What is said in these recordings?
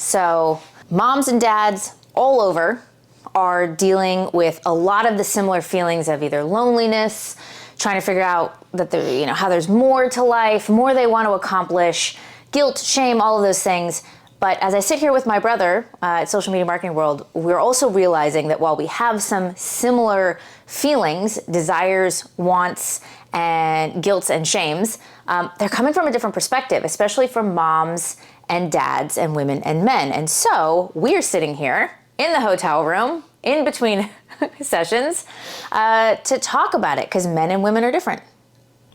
So moms and dads all over are dealing with a lot of the similar feelings of either loneliness, trying to figure out that how there's more to life, more they want to accomplish, guilt, shame, all of those things. But as I sit here with my brother at Social Media Marketing World, we're also realizing that while we have some similar feelings, desires, wants, and guilts and shames, they're coming from a different perspective, especially from moms and dads and women and men. And so we're sitting here in the hotel room in between sessions to talk about it, because men and women are different.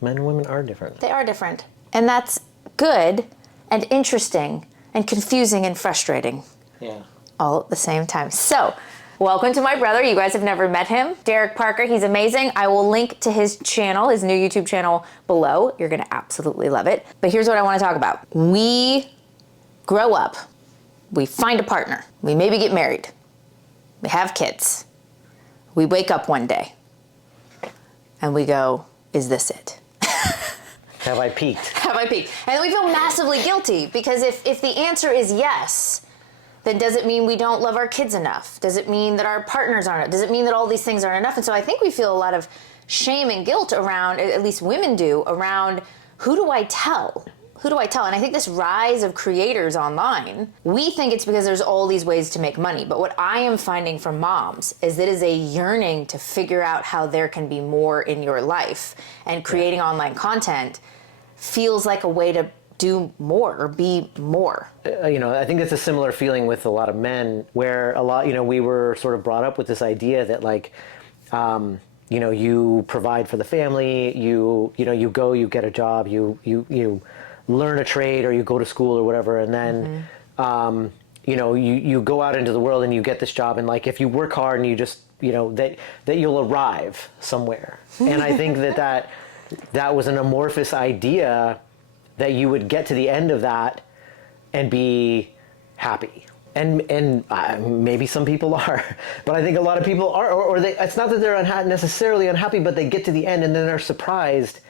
Men and women are different. They are different. And that's good and interesting and confusing and frustrating. Yeah. All at the same time. So, welcome to my brother. You guys have never met him. Derek Parker, he's amazing. I will link to his channel, his new YouTube channel below. You're gonna absolutely love it. But here's what I wanna talk about. We grow up, we find a partner, we maybe get married, we have kids. We wake up one day and we go, is this it? Have I peaked? Have I peaked? And then we feel massively guilty, because if the answer is yes, then does it mean we don't love our kids enough? Does it mean that our partners aren't? Does it mean that all these things aren't enough? And so I think we feel a lot of shame and guilt around, at least women do, around who do I tell? Who do I tell? And I think this rise of creators online, we think it's because there's all these ways to make money. But what I am finding from moms is that is a yearning to figure out how there can be more in your life. And creating online content feels like a way to do more or be more. I think it's a similar feeling with a lot of men, where a lot, we were sort of brought up with this idea that you provide for the family, you go, you get a job, you learn a trade, or you go to school or whatever, and then you go out into the world and you get this job, and if you work hard and you just that you'll arrive somewhere. And I think that was an amorphous idea, that you would get to the end of that and be happy. And maybe some people are, but I think a lot of people are, or it's not that they're necessarily unhappy, but they get to the end and then they're surprised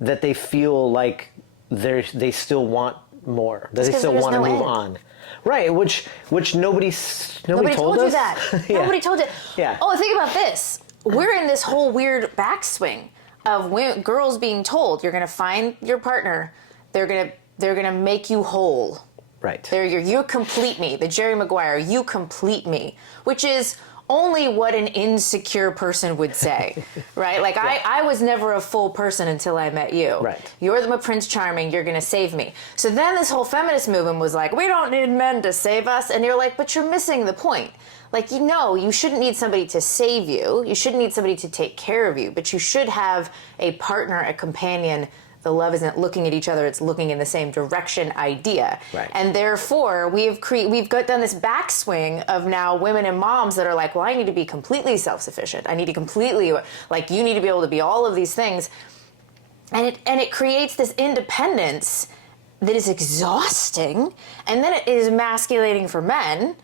that they feel like they still want more, that they still want to move on. Right, which nobody told you us. that. Yeah. Nobody told you. Yeah. Oh, think about this. We're in this whole weird backswing of girls being told, you're going to find your partner, they're going to make you whole. Right. You complete me. The Jerry Maguire, you complete me, which is only what an insecure person would say, right? I was never a full person until I met you. Right. You're the Prince Charming, you're gonna save me. So then this whole feminist movement was like, we don't need men to save us. And you're like, but you're missing the point. You shouldn't need somebody to save you. You shouldn't need somebody to take care of you, but you should have a partner, a companion. The love isn't looking at each other, it's looking in the same direction idea. Right. And therefore, we've done this backswing of now women and moms that are like, well, I need to be completely self-sufficient. I need to completely, you need to be able to be all of these things. And it creates this independence that is exhausting. And then it is emasculating for men,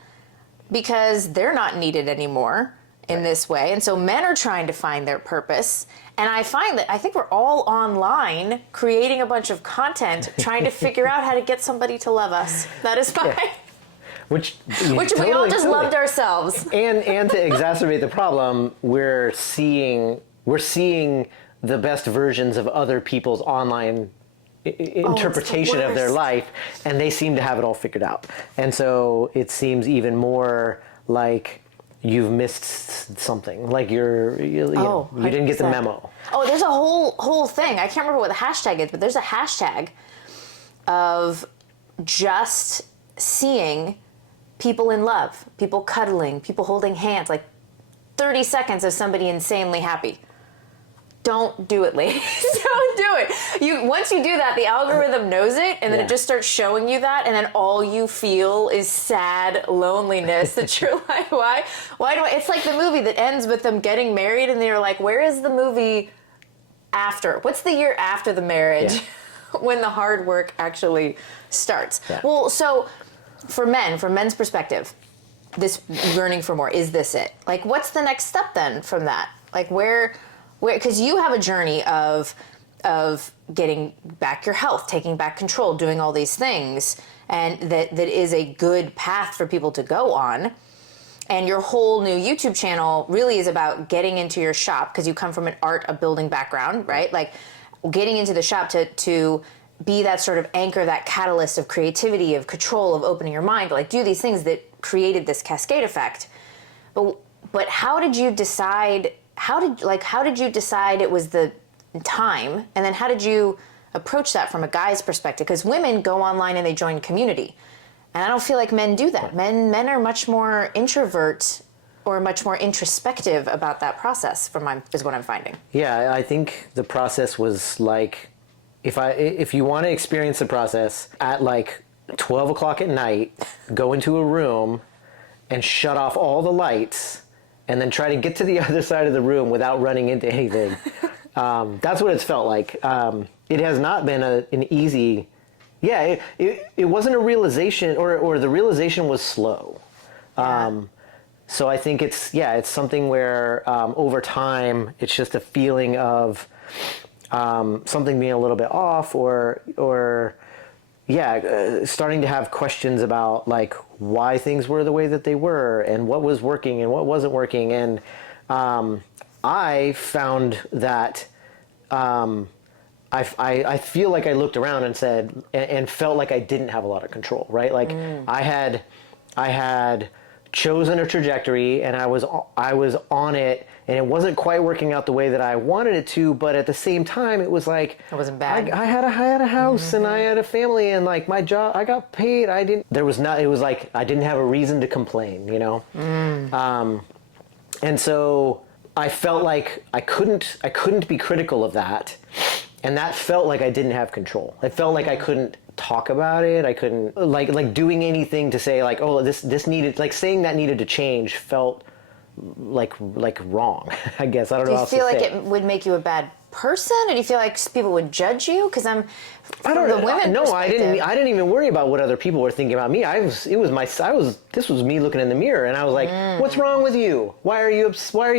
because they're not needed anymore in this way. And so men are trying to find their purpose. And I think we're all online creating a bunch of content, trying to figure out how to get somebody to love us. That is fine. Yeah. Which we all just loved ourselves. And to exacerbate the problem, we're seeing the best versions of other people's online interpretation of their life, and they seem to have it all figured out. And so it seems even more like you've missed something, like you didn't get the memo. Oh, there's a whole thing. I can't remember what the hashtag is, but there's a hashtag of just seeing people in love, people cuddling, people holding hands, 30 seconds of somebody insanely happy. Don't do it, ladies. Don't do it. Once you do that, the algorithm knows it, and then it just starts showing you that, and then all you feel is sad loneliness that you're like, why do I? It's like the movie that ends with them getting married, and they're like, where is the movie after? What's the year after the marriage when the hard work actually starts? Yeah. Well, so from men's perspective, this yearning for more, is this it? What's the next step then from that? Because you have a journey of of getting back your health, taking back control, doing all these things, and that is a good path for people to go on. And your whole new YouTube channel really is about getting into your shop, because you come from an art of building background, right? Like getting into the shop to be that sort of anchor, that catalyst of creativity, of control, of opening your mind, like do these things that created this cascade effect. But how did you decide, how did you decide it was the time? And then how did you approach that from a guy's perspective? Because women go online and they join community. And I don't feel like men do that. Men are much more introvert or much more introspective about that process is what I'm finding. Yeah, I think the process was like, if you want to experience the process at like 12 o'clock at night, go into a room and shut off all the lights and then try to get to the other side of the room without running into anything. That's what it's felt like. It has not been an easy... Yeah, it wasn't a realization, or the realization was slow. So I think it's something where over time, it's just a feeling of something being a little bit off, starting to have questions about like why things were the way that they were and what was working and what wasn't working. And I found that I feel like I looked around and said, and felt like I didn't have a lot of control, right? Like I had chosen a trajectory and I was on it, and it wasn't quite working out the way that I wanted it to, but at the same time, it was like, it wasn't bad. I had a house and I had a family, and like my job, I got paid. It was like, I didn't have a reason to complain, you know? And so I felt like I couldn't be critical of that. And that felt like I didn't have control. It felt like I couldn't talk about it. I couldn't like doing anything to say like, oh, this needed, like saying that needed to change felt like wrong. I guess I don't know. Do you feel like it would make you a bad person, or do you feel like people would judge you? Because I don't know. The women. No, I didn't even worry about what other people were thinking about me. This was me looking in the mirror, and I was like, "What's wrong with you? Why are you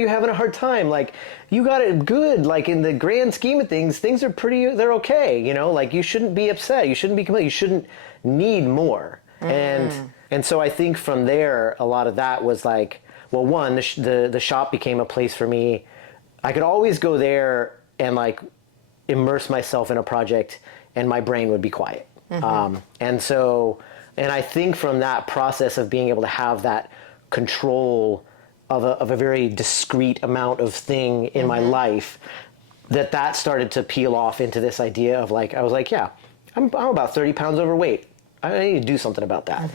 having a hard time? Like, you got it good. Like in the grand scheme of things are they're okay. You know, like you shouldn't be upset. You shouldn't be complaining. You shouldn't need more." And so I think from there, a lot of that was like, well, one, the shop became a place for me. I could always go there and like immerse myself in a project, and my brain would be quiet. And I think from that process of being able to have that control of a very discrete amount of thing in my life, that started to peel off into this idea of like, I was like, yeah, I'm about 30 pounds overweight. I need to do something about that.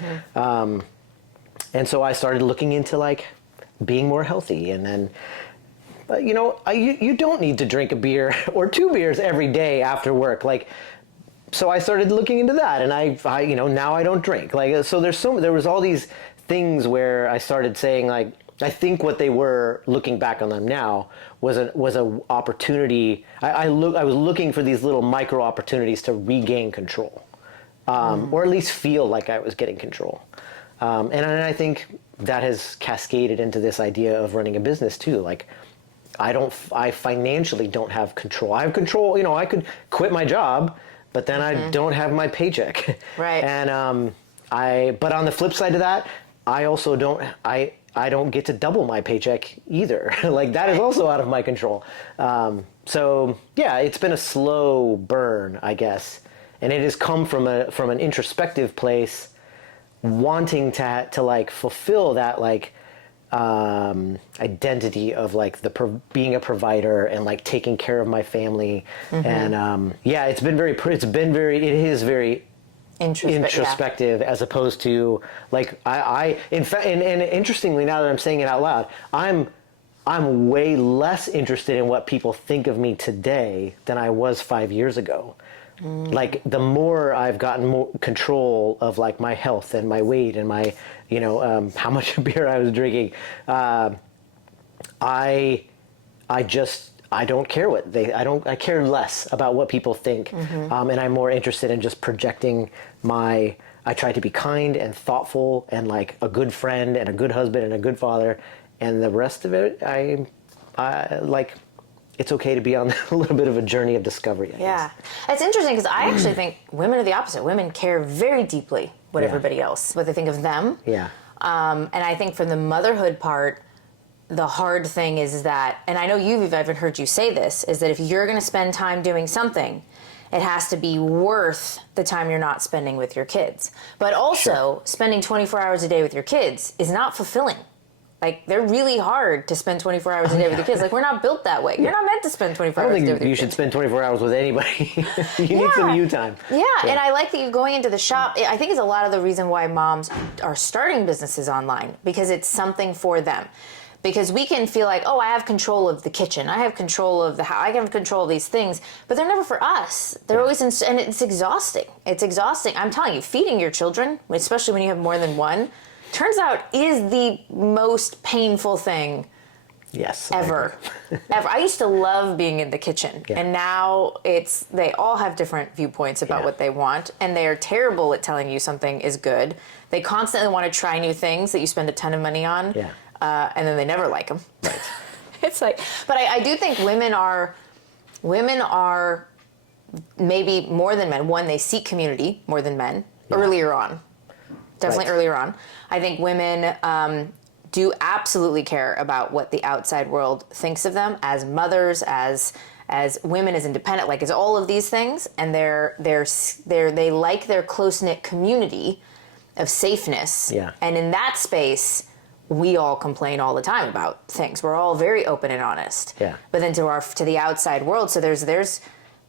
And so I started looking into like being more healthy, and then, but you know, you don't need to drink a beer or 2 beers every day after work. Like, so I started looking into that, and I you know, now I don't drink. Like, so there was all these things where I started saying like, I think what they were, looking back on them now, was a opportunity. I was looking for these little micro opportunities to regain control, or at least feel like I was getting control. And I think that has cascaded into this idea of running a business too. Like, I financially don't have control. I have control, you know, I could quit my job, but then I don't have my paycheck. Right. And but on the flip side of that, I also I don't get to double my paycheck either. Like, that is also out of my control. So yeah, it's been a slow burn, I guess. And it has come from an introspective place, wanting to like fulfill that like identity of like being a provider and like taking care of my family. And yeah, it is very introspective, as opposed to like I in fact, and interestingly, now that I'm saying it out loud, I'm way less interested in what people think of me today than I was 5 years ago. Like, the more I've gotten more control of like my health and my weight and my, you know, how much beer I was drinking, I don't care I care less about what people think. And I'm more interested in just projecting I try to be kind and thoughtful and like a good friend and a good husband and a good father, and the rest of it, I like, it's okay to be on a little bit of a journey of discovery, I guess. It's interesting because I actually think women are the opposite. Women care very deeply what everybody else, what they think of them. Yeah. And I think for the motherhood part, the hard thing is that, and I know I've even heard you say this, is that if you're going to spend time doing something, it has to be worth the time you're not spending with your kids. But also, spending 24 hours a day with your kids is not fulfilling. Like, they're really hard to spend 24 hours a day with your kids. Like, we're not built that way. You're not meant to spend 24 hours a day with your kids. I don't think you should spend 24 hours with anybody. You need some you time. Yeah, and I like that you're going into the shop. I think it's a lot of the reason why moms are starting businesses online, because it's something for them. Because we can feel like, oh, I have control of the kitchen. I have control of the house. I have control of these things. But they're never for us. They're always, and it's exhausting. It's exhausting. I'm telling you, feeding your children, especially when you have more than one, turns out is the most painful thing ever. Ever. I used to love being in the kitchen, and now they all have different viewpoints about what they want, and they are terrible at telling you something is good. They constantly want to try new things that you spend a ton of money on, and then they never like them. Right. It's like, but I do think women are maybe more than men. One, they seek community more than men earlier on. Definitely earlier on. I think women do absolutely care about what the outside world thinks of them as mothers, as women, as independent, like as all of these things. And they like their close-knit community of safeness. Yeah. And in that space, we all complain all the time about things. We're all very open and honest. Yeah. But then to the outside world, so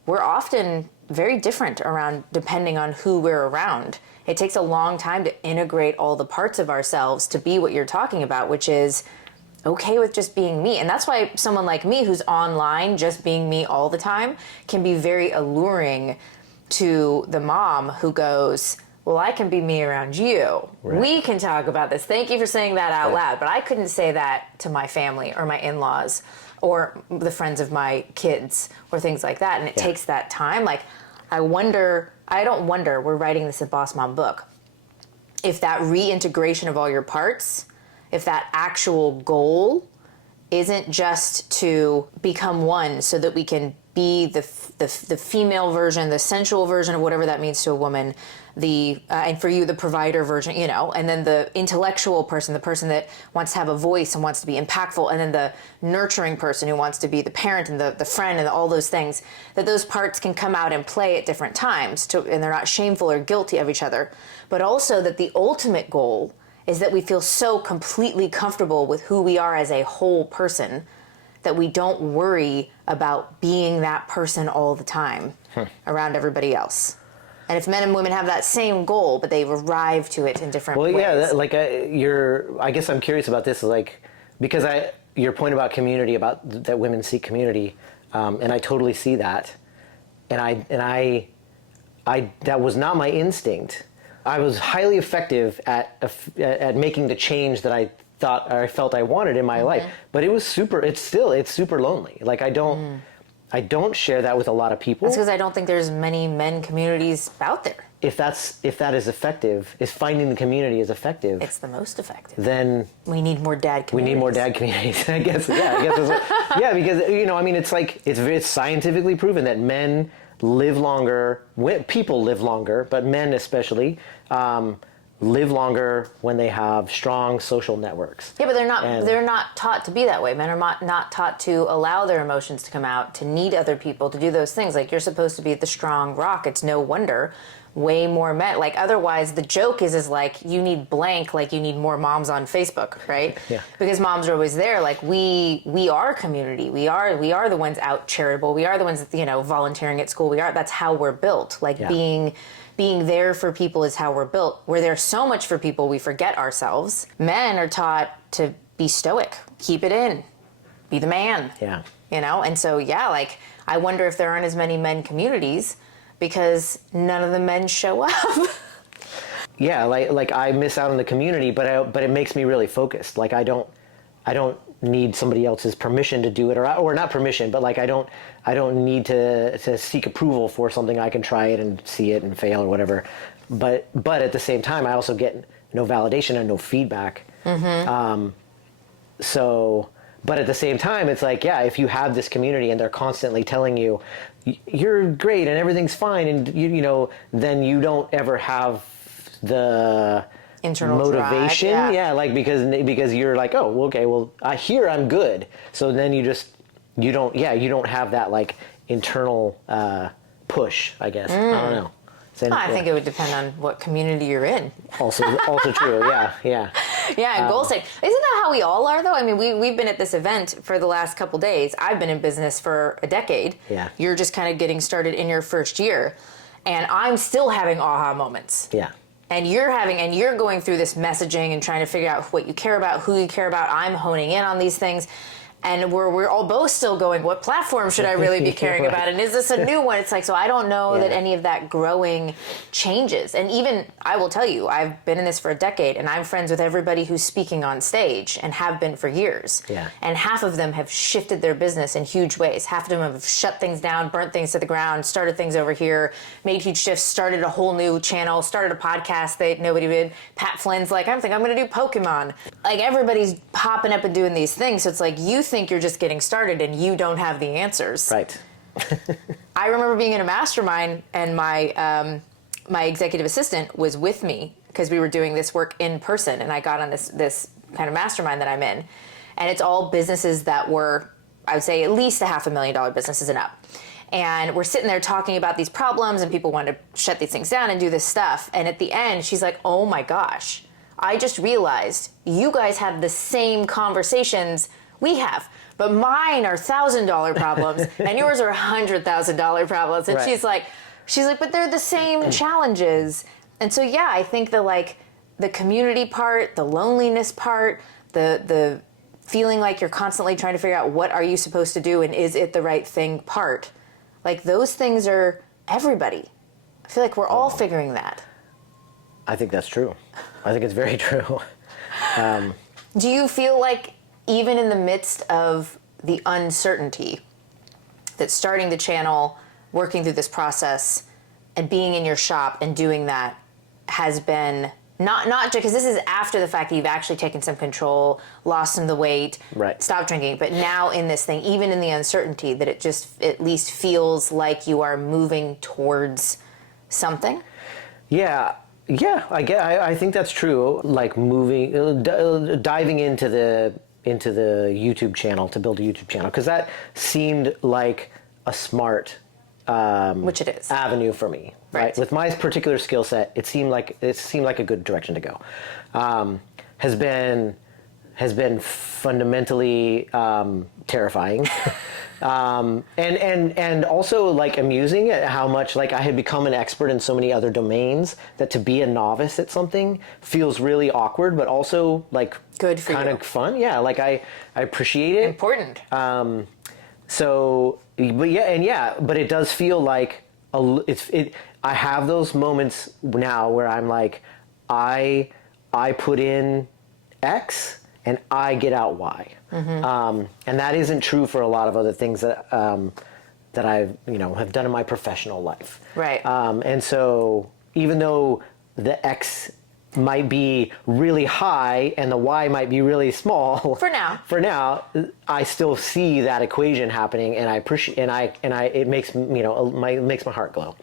we're often very different around depending on who we're around. It takes a long time to integrate all the parts of ourselves to be what you're talking about, which is okay with just being me. And that's why someone like me who's online just being me all the time can be very alluring to the mom who goes, well, I can be me around you. Right. We can talk about this. Thank you for saying that out loud. But I couldn't say that to my family or my in-laws or the friends of my kids or things like that. And it takes that time. Like, we're writing this at Boss Mom book, if that reintegration of all your parts, if that actual goal isn't just to become one so that we can be the female version, the sensual version of whatever that means to a woman, and for you, the provider version, and then the intellectual person, the person that wants to have a voice and wants to be impactful, and then the nurturing person who wants to be the parent and the friend and all those things, that those parts can come out and play at different times, and they're not shameful or guilty of each other. But also that the ultimate goal is that we feel so completely comfortable with who we are as a whole person that we don't worry about being that person all the time around everybody else. And if men and women have that same goal, but they've arrived to it in different ways. Well, yeah, I guess I'm curious about this, because your point about community, about that women seek community, and I totally see that, and I that was not my instinct. I was highly effective at making the change that I felt I wanted in my life, but it's super lonely. Like, I don't share that with a lot of people. That's because I don't think there's many men communities out there. If that is effective, if finding the community is effective, it's the most effective. Then we need more dad communities. We need more dad communities. I guess because it's scientifically proven that men live longer. People live longer, but men especially live longer when they have strong social networks. Yeah, but they're not taught to be that way. Men are not taught to allow their emotions to come out, to need other people, to do those things. Like, you're supposed to be the strong rock. It's no wonder way more men. Like, otherwise the joke is like, you need blank, like you need more moms on Facebook, right? Yeah. Because moms are always there. Like, we are community. We are the ones out charitable. We are the ones that, volunteering at school. That's how we're built. Like, being there for people is how we're built. We're there so much for people, we forget ourselves. Men are taught to be stoic, keep it in, be the man. Yeah. And so, I wonder if there aren't as many men communities because none of the men show up. Yeah, like I miss out on the community, but it makes me really focused. Like, I don't need somebody else's permission to do it, or not permission, but like I don't need to seek approval for something. I can try it and see it and fail or whatever. But at the same time, I also get no validation and no feedback. Mm-hmm. But at the same time, it's like, yeah, if you have this community and they're constantly telling you, you're great and everything's fine, and you know, then you don't ever have the internal motivation. drive, Yeah, like because you're like, oh, well, okay, well, I hear I'm good. So then you don't have that like internal push, I guess. I don't know. I think it would depend on what community you're in. Also true. Yeah. Yeah, and goal setting. Isn't that how we all are, though? I mean, we've been at this event for the last couple days. I've been in business for a decade. Yeah. You're just kind of getting started in your first year. And I'm still having aha moments. Yeah. And you're going through this messaging and trying to figure out what you care about, who you care about. I'm honing in on these things. And we're all both still going, what platform should I really be caring Right. about? And is this a new one? It's like, so I don't know that any of that growing changes. And even, I will tell you, I've been in this for a decade, and I'm friends with everybody who's speaking on stage and have been for years. Yeah. And half of them have shifted their business in huge ways. Half of them have shut things down, burnt things to the ground, started things over here, made huge shifts, started a whole new channel, started a podcast that nobody did. Pat Flynn's like, I'm going to do Pokemon. Like, everybody's popping up and doing these things. So it's like, you think you're just getting started and you don't have the answers. Right. I remember being in a mastermind, and my executive assistant was with me because we were doing this work in person, and I got on this kind of mastermind that I'm in, and it's all businesses that were, I would say, at least $500,000 businesses and up. And we're sitting there talking about these problems, and people want to shut these things down and do this stuff. And at the end, she's like, oh my gosh, I just realized you guys have the same conversations we have, but mine are $1,000 problems and yours are $100,000 problems. And Right. she's like, but they're the same challenges. And so, yeah, I think the community part, the loneliness part, the feeling like you're constantly trying to figure out what are you supposed to do and is it the right thing part, like those things are everybody. I feel like we're all figuring that. I think that's true. I think it's very true. Do you feel like, even in the midst of the uncertainty, that starting the channel, working through this process, and being in your shop and doing that has been not just because this is after the fact that you've actually taken some control, lost some of the weight, Right. stopped drinking, but now in this thing, even in the uncertainty, that it just at least feels like you are moving towards something? Yeah, I think that's true. Like moving, diving into the YouTube channel, to build a YouTube channel, because that seemed like a smart Which it is. avenue for me. Right. With my particular skill set, it seemed like a good direction to go. Has been fundamentally terrifying. And also like amusing at how much like I had become an expert in so many other domains that to be a novice at something feels really awkward, but also like Good for kind you. of fun. Yeah, like I appreciate it. Important. So, but it does feel like I have those moments now where I'm like, I put in X and I get out Y. Mm-hmm. And that isn't true for a lot of other things that I have done in my professional life. Right. And so even though the X might be really high and the Y might be really small. For now, I still see that equation happening, and I appreciate, it makes makes my heart glow.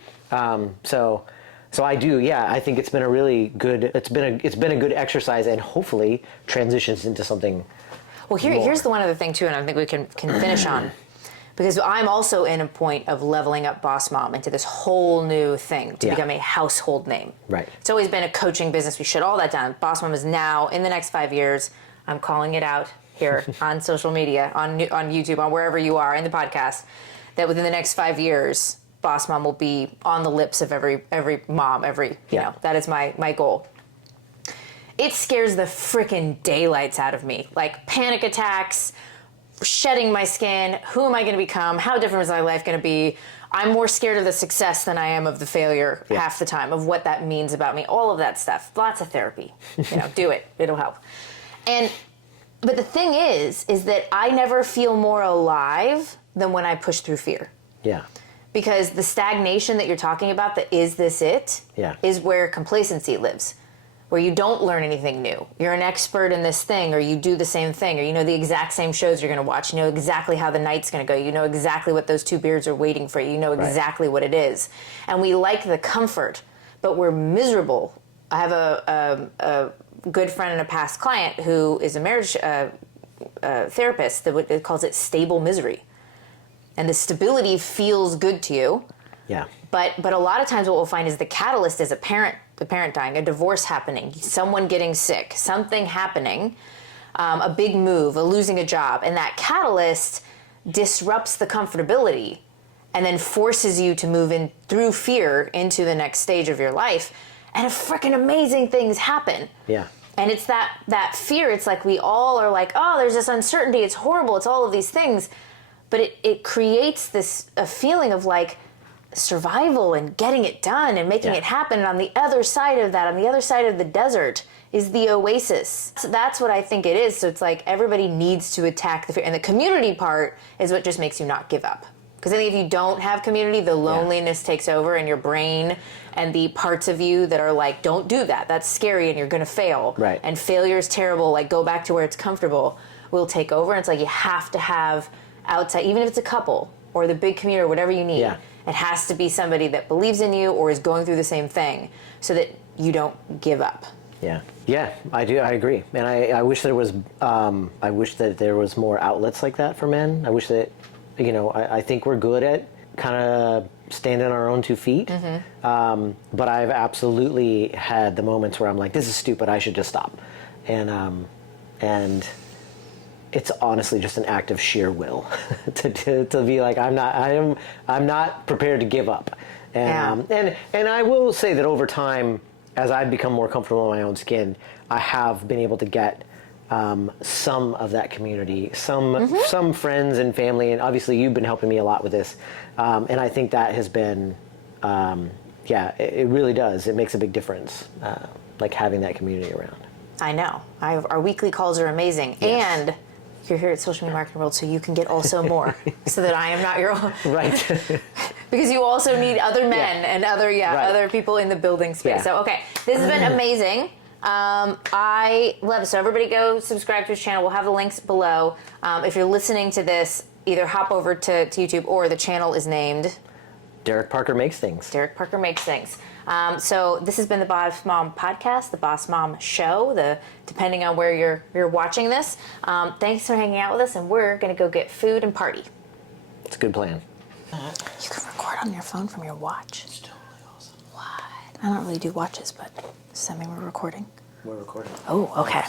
So I do, yeah. I think it's been a really good. It's been a good exercise, and hopefully transitions into something. Well, here's the one other thing too, and I think we can finish on, because I'm also in a point of leveling up BossMom into this whole new thing to become a household name. Right. It's always been a coaching business. We shut all that down. BossMom is now, in the next 5 years, I'm calling it out here on social media, on YouTube, on wherever you are in the podcast, that within the next 5 years, BossMom will be on the lips of every mom, you know, that is my goal. It scares the frickin' daylights out of me. Like panic attacks, shedding my skin, who am I going to become? How different is my life going to be? I'm more scared of the success than I am of the failure half the time, of what that means about me, all of that stuff. Lots of therapy. Do it. It'll help. But the thing is that I never feel more alive than when I push through fear. Yeah. Because the stagnation that you're talking about, the is this it, Yeah. is where complacency lives. where you don't learn anything new. You're an expert in this thing, or you do the same thing, or you know the exact same shows you're going to watch. You know exactly how the night's going to go. You know exactly what those two beers are waiting for you. You know exactly what it is. And we like the comfort, but we're miserable. I have a good friend and a past client who is a marriage therapist that calls it stable misery. And the stability feels good to you. Yeah. But a lot of times what we'll find is the catalyst is the parent dying, a divorce happening, someone getting sick, something happening, a big move, losing a job. And that catalyst disrupts the comfortability and then forces you to move in through fear into the next stage of your life. And freaking amazing things happen. Yeah. And it's that fear. It's like we all are like, oh, there's this uncertainty. It's horrible. It's all of these things. But it creates a feeling of like, survival and getting it done and making it happen. And on the other side of that, on the other side of the desert, is the oasis. So that's what I think it is. So it's like everybody needs to attack the fear. And the community part is what just makes you not give up. Because I think if you don't have community, the loneliness takes over, and your brain and the parts of you that are like, don't do that. That's scary and you're going to fail. Right. And failure is terrible. Like, go back to where it's comfortable, will take over. And it's like you have to have outside, even if it's a couple or the big community or whatever you need. Yeah. It has to be somebody that believes in you or is going through the same thing so that you don't give up. Yeah. Yeah, I do. I agree. And I wish there was, I wish that there was more outlets like that for men. I wish that, you know, I think we're good at kind of standing on our own 2 feet. Mm-hmm. But I've absolutely had the moments where I'm like, this is stupid. I should just stop. And it's honestly just an act of sheer will to be like, I'm not prepared to give up. And I will say that over time, as I've become more comfortable in my own skin, I have been able to get some of that community, some friends and family, and obviously you've been helping me a lot with this. And I think that has been, it really does. It makes a big difference, like having that community around. I know. Our weekly calls are amazing. Yes. And you're here at Social Media Marketing World, so you can get also more, so that I am not your own. Right. Because you also need other men and other people in the building space. Yeah. So, okay, this has been amazing. I love it. So everybody go subscribe to his channel. We'll have the links below. If you're listening to this, either hop over to YouTube, or the channel is named Derek Parker Makes Things. Derek Parker Makes Things. So this has been the BossMom podcast, the BossMom show, depending on where you're watching this. Thanks for hanging out with us, and we're going to go get food and party. It's a good plan. You can record on your phone from your watch. It's totally awesome. What? I don't really do watches, but does that mean we're recording? We're recording. Oh, okay.